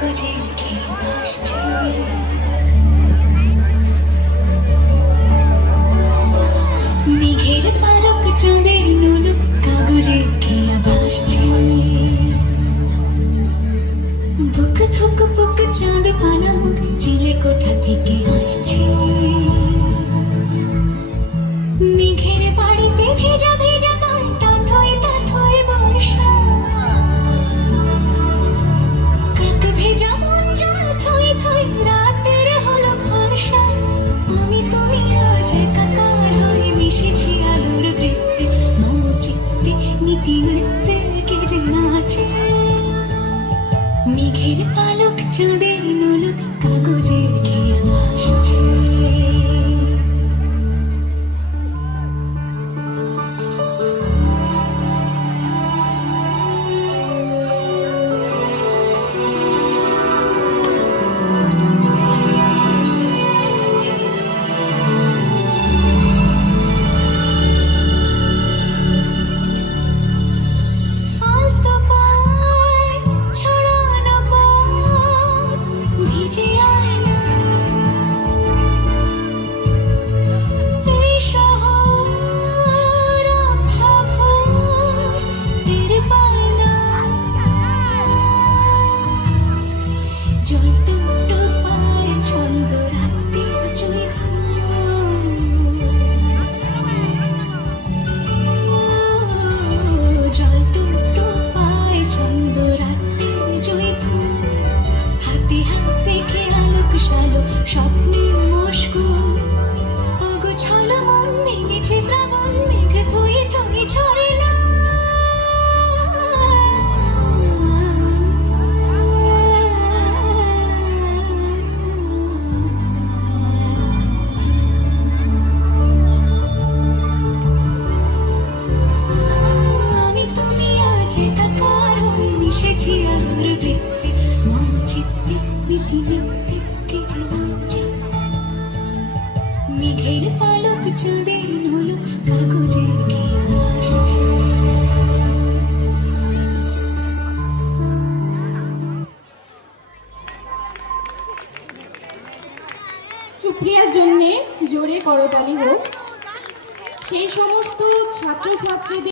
কাগজে কে ভাসছে মেঘের পালক চাঁদের নুলুক কাগজে কে ভাসছে বুক থুক বুক চাঁদ পানা মুখ চিলে কোঠা থেকে আসছে মেঘের বাড়িতে ভেজা ভেজা পায় তাথয়ে বর্ষা কাক ভেজা মন জল থই থই রাতের হলো ভরসা আমি তুমি আজ একাকার হয়ে মিশেছি আলোর বৃত্তে মম চিত্তে নীতি নৃত্যে কে যে নাচে মেঘের পালক চাঁদের নুলুক কাগজের খেয়ে ভাসছে স্বপ্নে মশগুল অগোছালো মন ভেঙেছে শ্রাবণ মেঘ থই থই ঝরে না আমি তুমি আজ একাকার হয়ে মিশেছি আলোর বৃত্তে মন চিত্তে নীতি নৃত্যে মেঘের পালক চাঁদের নুলুক কাগজের খেয়ে ভাসছে সুপ্রিয়ার জন্যে জোরে করতালি হোক। সেই সমস্ত ছাত্রছাত্রীদের